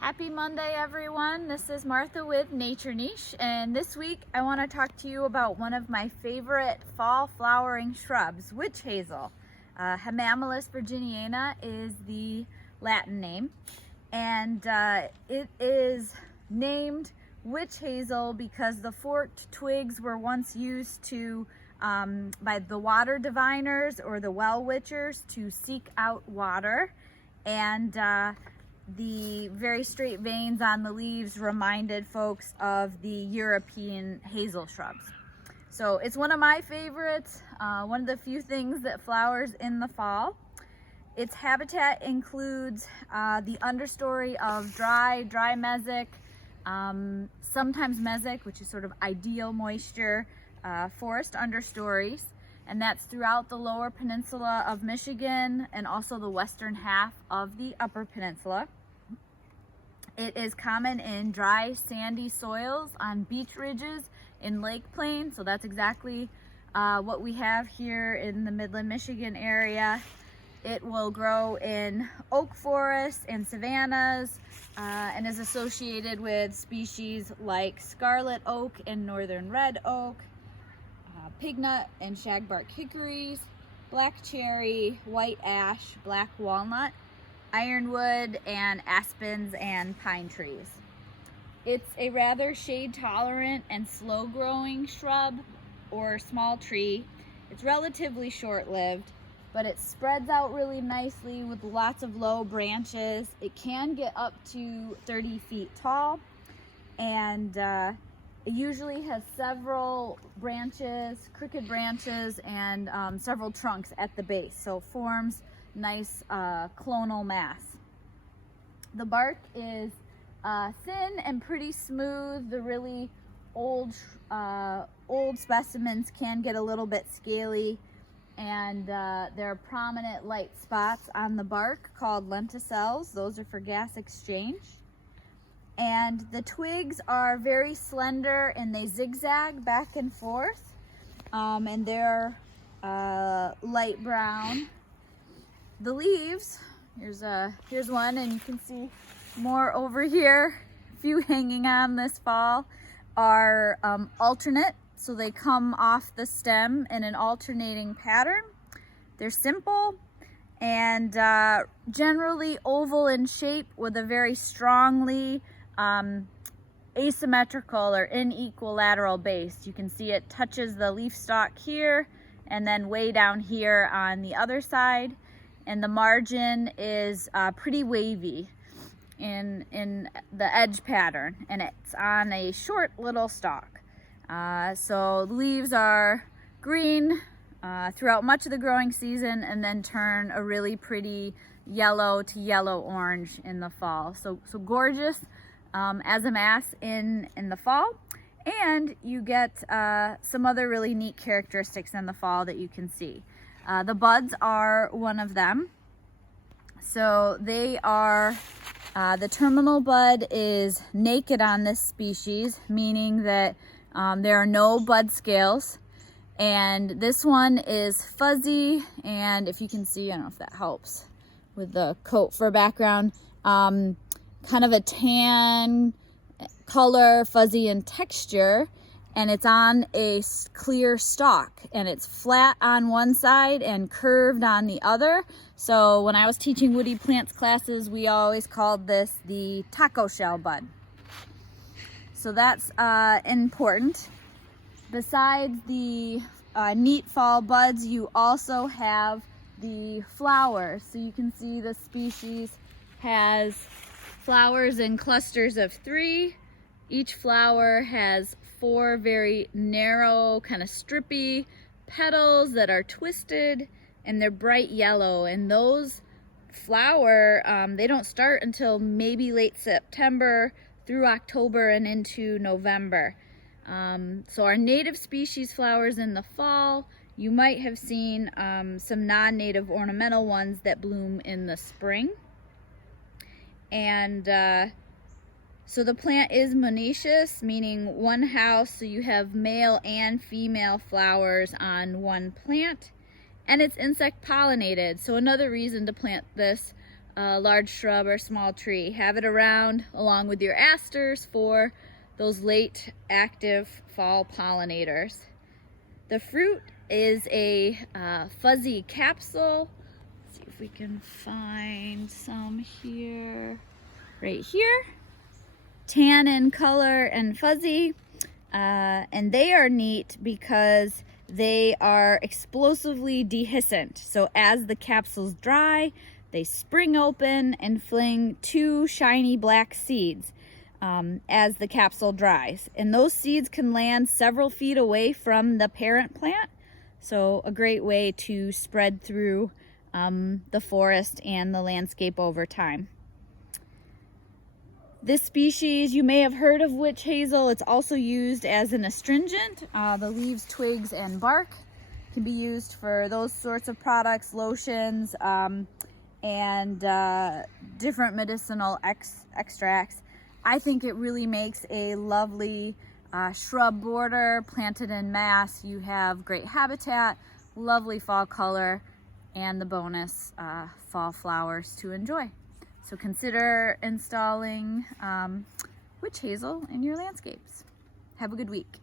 Happy Monday, everyone. This is Martha with Nature Niche, and this week I want to talk to you about one of my favorite fall flowering shrubs, witch hazel. Hamamelis virginiana is the Latin name, and it is named witch hazel because the forked twigs were once used to by the water diviners or the well witchers to seek out water, and the very straight veins on the leaves reminded folks of the European hazel shrubs. So it's one of my favorites, one of the few things that flowers in the fall. Its habitat includes the understory of dry mesic, sometimes mesic, which is sort of ideal moisture, forest understories, and that's throughout the lower peninsula of Michigan and also the western half of the upper peninsula. It is common in dry, sandy soils on beach ridges in lake plains, so that's exactly what we have here in the Midland, Michigan area. It will grow in oak forests and savannas and is associated with species like scarlet oak and northern red oak, pignut and shagbark hickories, black cherry, white ash, black walnut, ironwood, and aspens and pine trees. It's a rather shade tolerant and slow growing shrub or small tree. It's relatively short-lived, but it spreads out really nicely with lots of low branches. It can get up to 30 feet tall, and it usually has several branches, crooked branches, and several trunks at the base, so forms nice clonal mass. The bark is thin and pretty smooth. The really old specimens can get a little bit scaly, and there are prominent light spots on the bark called lenticels. Those are for gas exchange. And the twigs are very slender and they zigzag back and forth, and they're light brown. The leaves, here's one, and you can see more over here, a few hanging on this fall, are alternate, so they come off the stem in an alternating pattern. They're simple and generally oval in shape with a very strongly asymmetrical or unequilateral base. You can see it touches the leaf stalk here and then way down here on the other side. And the margin is pretty wavy in the edge pattern, and it's on a short little stalk. So the leaves are green throughout much of the growing season and then turn a really pretty yellow to yellow-orange in the fall. So gorgeous as a mass in the fall, and you get some other really neat characteristics in the fall that you can see. The buds are one of them. So they are, the terminal bud is naked on this species, meaning that there are no bud scales. And this one is fuzzy, and if you can see, I don't know if that helps with the coat for background, kind of a tan color, fuzzy in texture. And it's on a clear stalk, and it's flat on one side and curved on the other. So when I was teaching woody plants classes, we always called this the taco shell bud. So that's important. Besides the neat fall buds, you also have the flowers. So you can see the species has flowers in clusters of 3. Each flower has 4 very narrow, kind of strippy petals that are twisted, and they're bright yellow. And those flower, they don't start until maybe late September through October and into November. So our native species flowers in the fall. You might have seen some non-native ornamental ones that bloom in the spring. And so the plant is monoecious, meaning one house, so you have male and female flowers on one plant, and it's insect pollinated. So another reason to plant this a large shrub or small tree. Have it around along with your asters for those late active fall pollinators. The fruit is a fuzzy capsule. Let's see if we can find some here. Right here. Tan in color and fuzzy. And they are neat because they are explosively dehiscent. So as the capsules dry, they spring open and fling two shiny black seeds as the capsule dries. And those seeds can land several feet away from the parent plant. So a great way to spread through the forest and the landscape over time. This species, you may have heard of witch hazel. It's also used as an astringent. The leaves, twigs, and bark can be used for those sorts of products, lotions, and different medicinal extracts. I think it really makes a lovely shrub border planted in mass. You have great habitat, lovely fall color, and the bonus fall flowers to enjoy. So consider installing witch hazel in your landscapes. Have a good week.